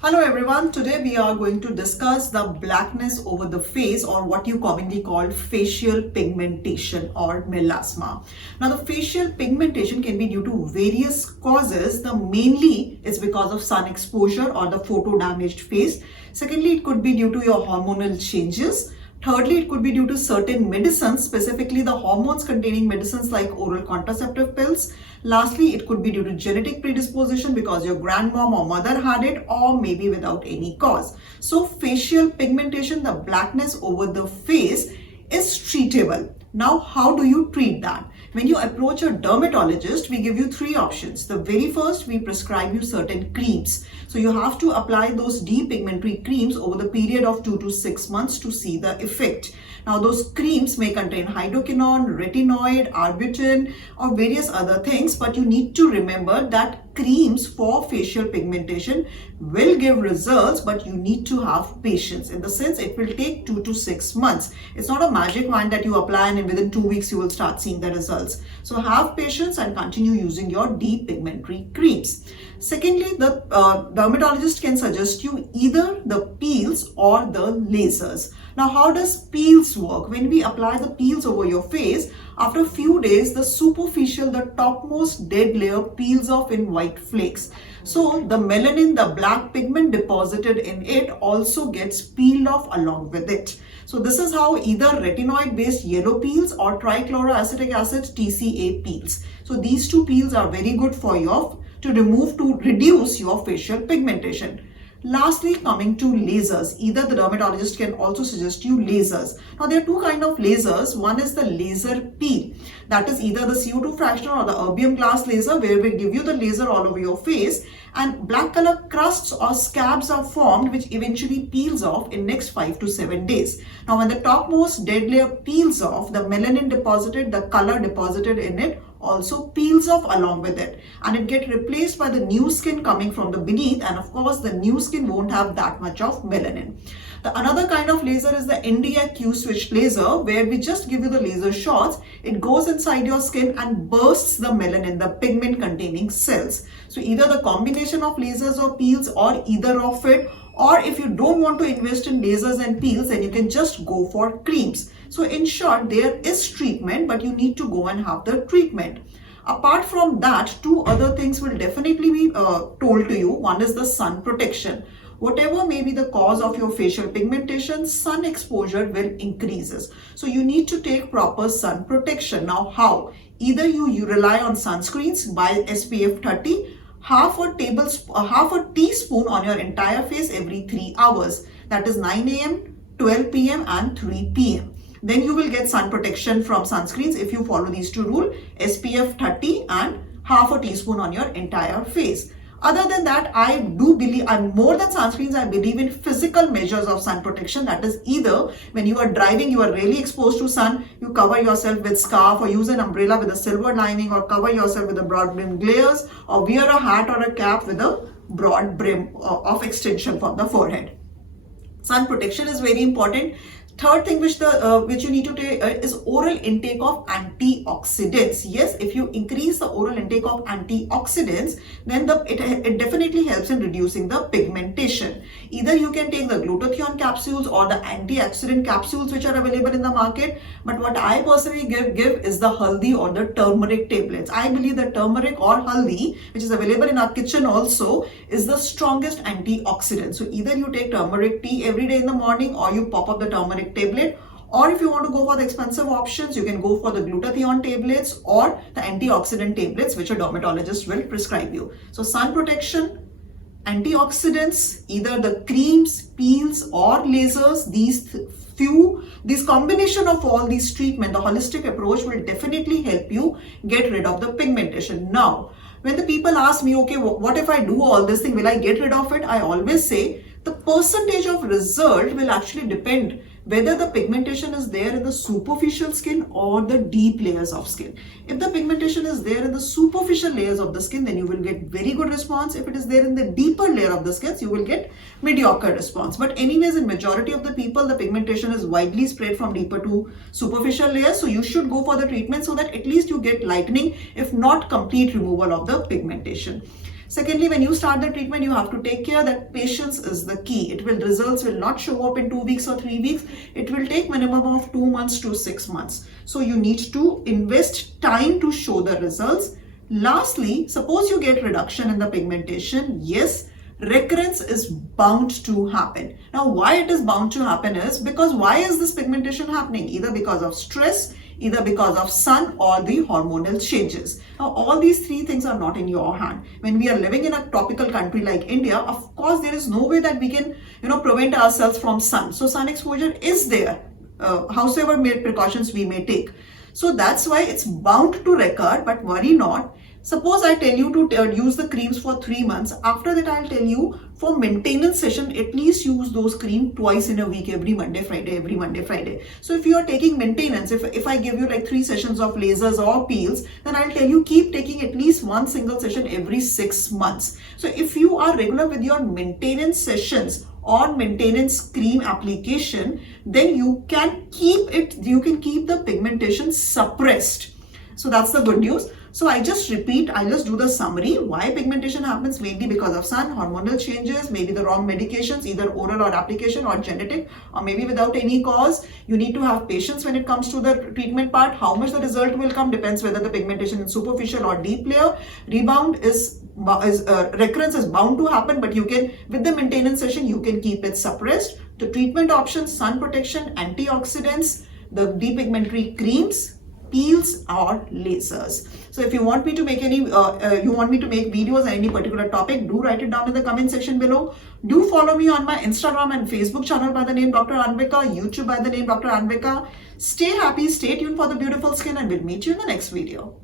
Hello everyone, today we are going to discuss the blackness over the face, or what you commonly call facial pigmentation or melasma. Now the facial pigmentation can be due to various causes. The mainly is because of sun exposure or the photo damaged face. Secondly, it could be due to your hormonal changes. Thirdly, it could be due to certain medicines, specifically the hormones containing medicines like oral contraceptive pills. Lastly, it could be due to genetic predisposition because your grandmom or mother had it, or maybe without any cause. So facial pigmentation, the blackness over the face, is treatable. Now, how do you treat that? When you approach a dermatologist, we give you three options. The very first, we prescribe you certain creams. So you have to apply those depigmentary creams over the period of 2 to 6 months to see the effect. Now those creams may contain hydroquinone, retinoid, arbutin, or various other things, but you need to remember that creams for facial pigmentation will give results, but you need to have patience, in the sense it will take 2 to 6 months. It's not a magic wand that you apply and within 2 weeks you will start seeing the results. So have patience and continue using your depigmentary creams. Secondly, the dermatologist can suggest you either the peels or the lasers. Now, how does peels work? When we apply the peels over your face, after a few days, the superficial, the topmost dead layer peels off in white flakes. So the melanin, the black pigment deposited in it, also gets peeled off along with it. So this is how either retinoid based yellow peels or trichloroacetic acid TCA peels. So these two peels are very good for you to reduce your facial pigmentation. Lastly, coming to lasers, either the dermatologist can also suggest you lasers. Now there are two kinds of lasers. One is the laser peel, that is either the CO2 fractional or the erbium glass laser, where we give you the laser all over your face and black color crusts or scabs are formed, which eventually peels off in next 5 to 7 days. Now when the topmost dead layer peels off, the melanin deposited, the color deposited in it also peels off along with it, and it gets replaced by the new skin coming from the beneath, and of course the new skin won't have that much of melanin. The another kind of laser is the NdI Q switch laser, where we just give you the laser shots. It goes inside your skin and bursts the melanin, the pigment containing cells. So either the combination of lasers or peels, or either of it, or if you don't want to invest in lasers and peels, then you can just go for creams. So in short, there is treatment, but you need to go and have the treatment. Apart from that, two other things will definitely be told to you. One is the sun protection. Whatever may be the cause of your facial pigmentation, sun exposure will increases. So you need to take proper sun protection. Now how? Either you rely on sunscreens by SPF 30, half a teaspoon on your entire face every 3 hours. That is 9 a.m., 12 p.m. and 3 p.m. Then you will get sun protection from sunscreens if you follow these two rules, SPF 30 and half a teaspoon on your entire face. Other than that, I do believe, I'm more than sunscreens, I believe in physical measures of sun protection. That is either when you are driving, you are really exposed to sun, you cover yourself with scarf or use an umbrella with a silver lining, or cover yourself with a broad brim glares, or wear a hat or a cap with a broad brim of extension from the forehead. Sun protection is very important. Third thing which you need to take is oral intake of antioxidants. Yes, if you increase the oral intake of antioxidants, then it definitely helps in reducing the pigmentation. Either you can take the glutathione capsules or the antioxidant capsules which are available in the market. But what I personally give is the haldi or the turmeric tablets. I believe that turmeric or haldi, which is available in our kitchen also, is the strongest antioxidant. So either you take turmeric tea every day in the morning, or you pop up the turmeric tablet, or if you want to go for the expensive options, you can go for the glutathione tablets or the antioxidant tablets, which a dermatologist will prescribe you. So sun protection, antioxidants, either the creams, peels or lasers, this combination of all these treatment, the holistic approach will definitely help you get rid of the pigmentation. Now, when the people ask me, okay, what if I do all this thing, will I get rid of it? I always say the percentage of result will actually depend whether the pigmentation is there in the superficial skin or the deep layers of skin. If the pigmentation is there in the superficial layers of the skin, then you will get very good response. If it is there in the deeper layer of the skin, you will get mediocre response. But anyways, in majority of the people, the pigmentation is widely spread from deeper to superficial layers. So you should go for the treatment so that at least you get lightening, if not complete removal of the pigmentation. Secondly, when you start the treatment, you have to take care that patience is the key. Results will not show up in 2 weeks or 3 weeks. It will take minimum of 2 months to 6 months. So you need to invest time to show the results. Lastly, suppose you get reduction in the pigmentation, yes, recurrence is bound to happen. Now, why it is bound to happen is because why is this pigmentation happening? Either because of stress, either because of sun, or the hormonal changes. Now, all these three things are not in your hand. When we are living in a tropical country like India, of course, there is no way that we can, prevent ourselves from sun. So sun exposure is there, howsoever precautions we may take. So that's why it's bound to recur, but worry not. Suppose I tell you to use the creams for 3 months. After that, I'll tell you for maintenance session, at least use those cream twice in a week, every Monday, Friday, every Monday, Friday. So if you are taking maintenance, if I give you like 3 sessions of lasers or peels, then I'll tell you keep taking at least one single session every 6 months. So if you are regular with your maintenance sessions or maintenance cream application, then you can keep the pigmentation suppressed. So that's the good news. So I just do the summary. Why pigmentation happens? Mainly because of sun, hormonal changes, maybe the wrong medications, either oral or application or genetic, or maybe without any cause. You need to have patience when it comes to the treatment part. How much the result will come depends whether the pigmentation is superficial or deep layer. Recurrence is bound to happen, but you can, with the maintenance session, you can keep it suppressed. The treatment options: sun protection, antioxidants, the depigmentary creams, peels or lasers. So if you want me to make videos on any particular topic, do write it down in the comment section below. Do follow me on my Instagram and Facebook channel by the name Dr. Anvika, YouTube by the name Dr. Anvika. Stay happy, stay tuned for the beautiful skin, and we'll meet you in the next video.